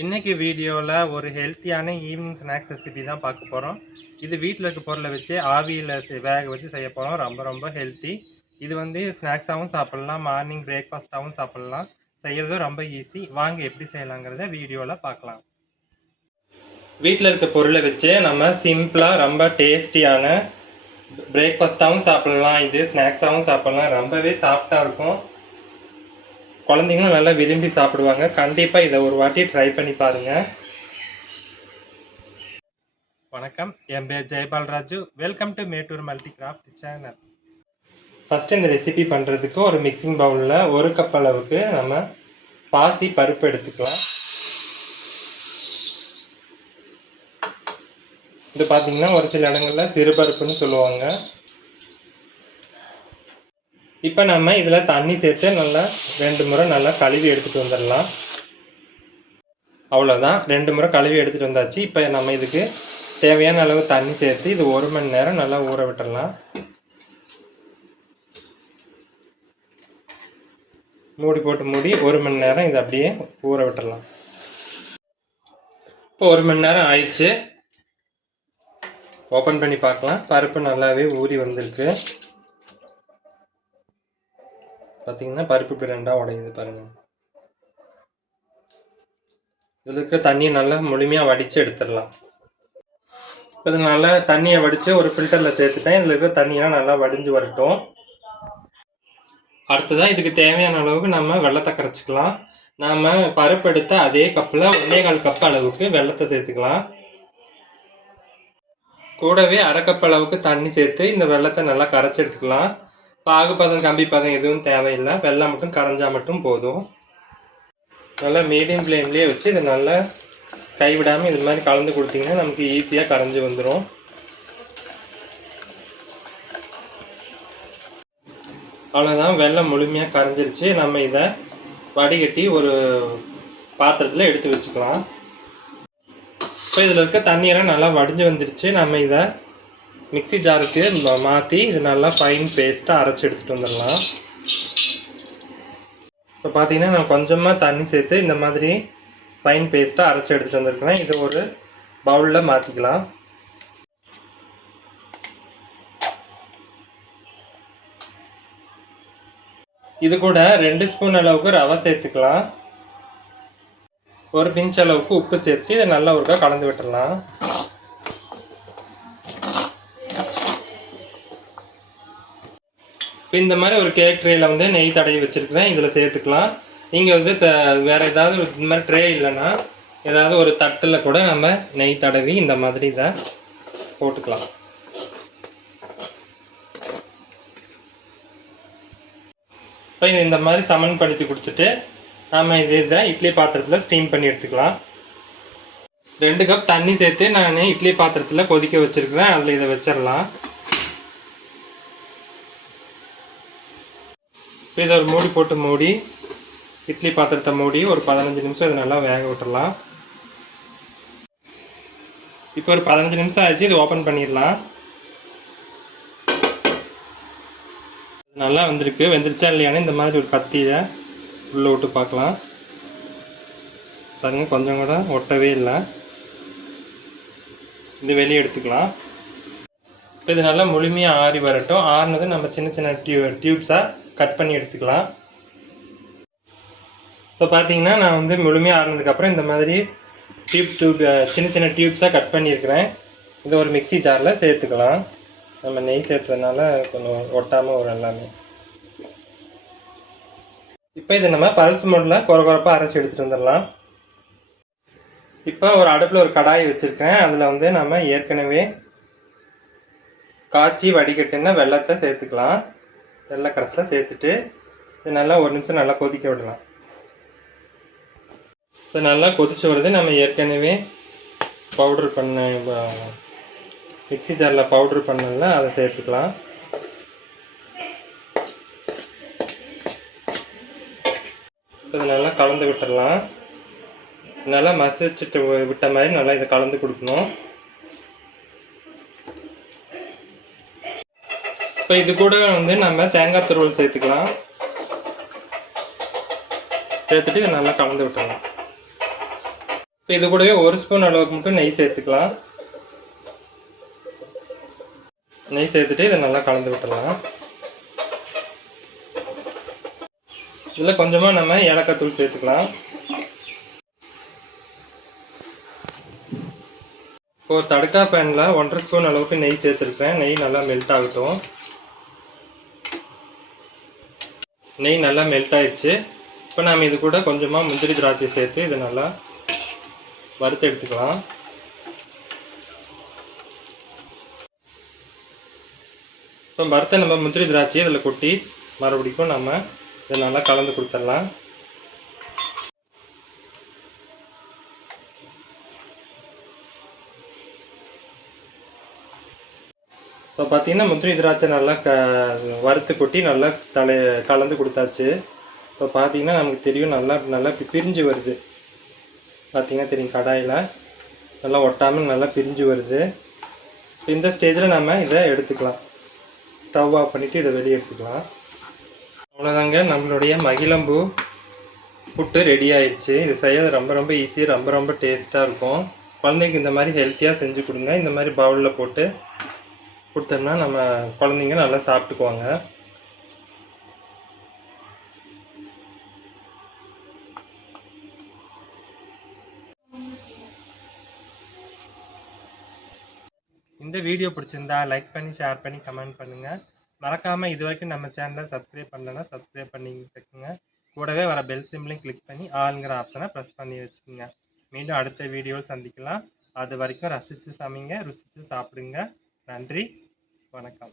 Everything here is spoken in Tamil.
இன்றைக்கி வீடியோவில் ஒரு ஹெல்த்தியான ஈவினிங் ஸ்நாக்ஸ் ரெசிபி தான் பார்க்க போகிறோம் இது வீட்டில் இருக்க பொருளை வச்சு ஆவியில் வேக வச்சு செய்ய போகிறோம் ரொம்ப ரொம்ப ஹெல்த்தி இது வந்து ஸ்நாக்ஸாகவும் சாப்பிட்லாம் மார்னிங் பிரேக்ஃபாஸ்ட்டாகவும் சாப்பிட்லாம். செய்கிறதும் ரொம்ப ஈஸி வாங்க எப்படி செய்யலாங்கிறத வீடியோவில் பார்க்கலாம். வீட்டில் இருக்க பொருளை வச்சு நம்ம சிம்பிளாக ரொம்ப டேஸ்டியான பிரேக்ஃபாஸ்ட்டாகவும் சாப்பிட்லாம். இது ஸ்நாக்ஸாகவும் சாப்பிட்லாம். ரொம்பவே சாஃப்டாக இருக்கும். குழந்தைங்களும் நல்லா விரும்பி சாப்பிடுவாங்க. கண்டிப்பாக இதை ஒரு வாட்டி ட்ரை பண்ணி பாருங்கள் வணக்கம். என் பேர் Jayapalraju welcome to Mettur multi craft channel first இந்த ரெசிபி பண்ணுறதுக்கு ஒரு மிக்சிங் பவுலில் ஒரு கப் அளவுக்கு நம்ம பாசி பருப்பு எடுத்துக்கலாம். இது பார்த்தீங்கன்னா ஒரு சில இடங்களில் சிறுபருப்புன்னு சொல்லுவாங்க. இப்போ நம்ம இதில் தண்ணி சேர்த்து நல்லா ரெண்டு முறை நல்லா கழுவி எடுத்துகிட்டு வந்துடலாம். அவ்வளோதான் ரெண்டு முறை கழுவி எடுத்துகிட்டு வந்தாச்சு. இப்போ நம்ம இதுக்கு தேவையான அளவு தண்ணி சேர்த்து இது ஒரு மணி நேரம் நல்லா ஊற விட்டுடலாம். மூடி போட்டு மூடி ஒரு மணி நேரம் இதை அப்படியே ஊற விட்டுடலாம். இப்போ ஒரு மணி நேரம் ஆயிடுச்சு. ஓப்பன் பண்ணி பார்க்கலாம். பருப்பு நல்லாவே ஊறி வந்திருக்கு. பார்த்தீங்கன்னா பருப்பு இப்படி ரெண்டாக உடையுது பாருங்கள் இதில் இருக்கிற தண்ணியை நல்லா முழுமையாக வடித்து எடுத்துடலாம். இப்போ இது நல்லா தண்ணியை வடித்து ஒரு ஃபில்டரில் சேர்த்துட்டேன். இதில் இருக்கிற தண்ணியெல்லாம் நல்லா வடிஞ்சு வரட்டும். அடுத்ததான் இதுக்கு தேவையான அளவுக்கு நம்ம வெள்ளத்தை கரைச்சிக்கலாம். நாம் பருப்பு எடுத்த அதே கப்பில் ஒன்றே கால் கப் அளவுக்கு வெள்ளத்தை சேர்த்துக்கலாம். கூடவே அரை கப் அளவுக்கு தண்ணி சேர்த்து இந்த வெள்ளத்தை நல்லா கரைச்சி எடுத்துக்கலாம். பாகுபதம் கம்பி பதம் எதுவும் தேவையில்லை. வெள்ளம் மட்டும் கரைஞ்சால் மட்டும் போதும். நல்லா மீடியம் ஃப்ளேம்லேயே வச்சு இதை நல்லா கைவிடாமல் இது மாதிரி கலந்து கொடுத்தீங்கன்னா நமக்கு ஈஸியாக கரைஞ்சி வந்துடும் அவ்வளோதான் வெள்ளம் முழுமையாக கரைஞ்சிருச்சு. நம்ம இதை வடிகட்டி ஒரு பாத்திரத்தில் எடுத்து வச்சுக்கலாம். இப்போ இதில் இருக்க தண்ணியெல்லாம் நல்லா வடிஞ்சு வந்துருச்சு. நம்ம இதை மிக்ஸி ஜாருக்கு மாற்றி இது நல்லா ஃபைன் பேஸ்ட்டாக அரைச்சி எடுத்துகிட்டு வந்துடலாம். இப்போ பார்த்தீங்கன்னா நான் கொஞ்சமாக தண்ணி சேர்த்து இந்த மாதிரி ஃபைன் பேஸ்ட்டாக அரைச்சி எடுத்துகிட்டு வந்திருக்கிறேன் இது ஒரு பவுலில் மாற்றிக்கலாம் இது கூட ரெண்டு ஸ்பூன் அளவுக்கு ரவை சேர்த்துக்கலாம். ஒரு பிஞ்ச் அளவுக்கு உப்பு சேர்த்து இதை நல்லா ஒருக்கா கலந்து விட்டுடலாம். இப்போ இந்த மாதிரி ஒரு கேக் ட்ரேயில் வந்து நெய் தடவி வச்சுருக்கிறேன். இதில் சேர்த்துக்கலாம். நீங்கள் வந்து வேறு ஏதாவது ஒரு இந்த மாதிரி ட்ரே இல்லைன்னா ஏதாவது ஒரு தட்டில் கூட நம்ம நெய் தடவி இந்த மாதிரி இதை போட்டுக்கலாம். இப்போ இது இந்த மாதிரி சமன் படுத்தி கொடுத்துட்டு நாம் இது இதை இட்லி பாத்திரத்தில் ஸ்டீம் பண்ணி எடுத்துக்கலாம். ரெண்டு கப் தண்ணி சேர்த்து நான் இட்லி பாத்திரத்தில் கொதிக்க வச்சுருக்கிறேன். அதில் இதை வச்சிடலாம் இப்போ இதை ஒரு மூடி போட்டு மூடி இட்லி பாத்திரத்தை மூடி ஒரு பதினஞ்சு நிமிஷம் இதை நல்லா வேக விட்டுடலாம் இப்போ ஒரு பதினஞ்சு நிமிஷம் ஆச்சு இது ஓப்பன் பண்ணிடலாம். நல்லா வந்திருக்கு. வெந்துருச்சா இல்லையான்னு இந்த மாதிரி ஒரு கத்தியை உள்ளே விட்டு பார்க்கலாம். பாருங்க கொஞ்சம் கூட ஒட்டவே இல்லை. இது வெளியே எடுத்துக்கலாம். இப்போ இது நல்லா முழுமையாக ஆறி வரட்டும். ஆறுனது நம்ம சின்ன சின்ன டியூ டியூப்ஸாக கட் பண்ணி எடுத்துக்கலாம். இப்போ பார்த்தீங்கன்னா நான் வந்து முழுமையாக ஆறுனதுக்கப்புறம் இந்த மாதிரி டியூப் டியூப் சின்ன சின்ன டியூப்ஸாக கட் பண்ணியிருக்கிறேன். இதை ஒரு மிக்ஸி ஜாரில் சேர்த்துக்கலாம். நம்ம நெய் சேர்த்ததுனால கொஞ்சம் ஒட்டாமல் வரும் எல்லாமே. இப்போ இதை நம்ம பல்ஸ் மோடில் குறை குறைப்பாக அரைச்சி எடுத்துகிட்டு வந்துடலாம். இப்போ ஒரு அடுப்பில் ஒரு கடாய் வச்சுருக்கேன் அதில் வந்து நம்ம ஏற்கனவே காய்ச்சி வடிகட்டுன வெள்ளத்தை சேர்த்துக்கலாம். வெள்ளை கரைசலை சேர்த்துட்டு இது நல்லா ஒரு நிமிஷம் நல்லா கொதிக்க விடலாம். இப்போ நல்லா கொதிச்சு வருது நம்ம ஏற்கனவே பவுடர் பண்ண மிக்சி மிக்ஸி ஜாரில் பவுடர் பண்ணல அதை சேர்த்துக்கலாம். இப்போ இதை நல்லா கலந்து விட்டுடலாம் நல்லா மசிச்சுட்டு விட்ட மாதிரி நல்லா இதை கலந்து கொடுக்கணும். இப்போ இது கூட வந்து நம்ம தேங்காய் துருவல் சேர்த்துக்கலாம். சேர்த்துட்டு இதை நல்லா கலந்து விட்டுறலாம் இப்போ இது கூடவே ஒரு ஸ்பூன் அளவுக்கு மட்டும் நெய் சேர்த்துக்கலாம். நெய் சேர்த்துட்டு இதை நல்லா கலந்து விட்டுடலாம். இதில் கொஞ்சமாக நம்ம ஏலக்காய் தூள் சேர்த்துக்கலாம். இப்போ தடுக்கா பேனில் ஒன்றரை ஸ்பூன் அளவுக்கு நெய் சேர்த்துருக்கேன் நெய் நல்லா மெல்ட் ஆகட்டும். நெய் நல்லா மெல்ட் ஆயிடுச்சு. இப்போ நாம் இது கூட கொஞ்சமாக முந்திரி திராட்சை சேர்த்து இதை நல்லா வறுத்து எடுத்துக்கலாம். இப்போ வறுத்த நம்ம முந்திரி திராட்சையை இதில் கொட்டி மறுபடிக்கும் நம்ம இதை நல்லா கலந்து கொடுத்துடலாம். இப்போ பார்த்தீங்கன்னா முந்திரி திராட்சை நல்லா க வறுத்து கொட்டி நல்லா தலை கலந்து கொடுத்தாச்சு. இப்போ பார்த்தீங்கன்னா நமக்கு தெரியும் நல்லா நல்லா பிரிஞ்சு வருது. பார்த்தீங்கன்னா தெரியும் கடாயில். நல்லா ஒட்டாமல் நல்லா பிரிஞ்சு வருது. இந்த ஸ்டேஜில் நம்ம இதை எடுத்துக்கலாம். ஸ்டவ் ஆஃப் பண்ணிவிட்டு இதை வெளியே எடுத்துக்கலாம். அவ்வளோதாங்க நம்மளுடைய மகிழம்பூ புட்டு ரெடி ஆயிடுச்சு இது செய்ய ரொம்ப ரொம்ப ஈஸி ரொம்ப ரொம்ப டேஸ்ட்டாக இருக்கும். குழந்தைக்கு இந்த மாதிரி ஹெல்த்தியாக செஞ்சு கொடுங்க. இந்த மாதிரி பவுலில் போட்டு கொடுத்தோம்னா நம்ம குழந்தைங்க நல்லா சாப்பிட்டுக்குவாங்க. இந்த வீடியோ பிடிச்சிருந்தா லைக் பண்ணி ஷேர் பண்ணி கமெண்ட் பண்ணுங்கள் மறக்காமல் இது வரைக்கும் நம்ம சேனலை சப்ஸ்கிரைப் பண்ணலன்னா சப்ஸ்கிரைப் பண்ணிக்கோங்க கூடவே வர பெல் சிம்லையும் கிளிக் பண்ணி ஆளுங்கிற ஆப்ஷனை ப்ரெஸ் பண்ணி வச்சுக்கோங்க. மீண்டும் அடுத்த வீடியோவில் சந்திக்கலாம். அது வரைக்கும் ரசித்து சமைங்க ருசித்து சாப்பிடுங்க. நன்றி. வணக்கம்.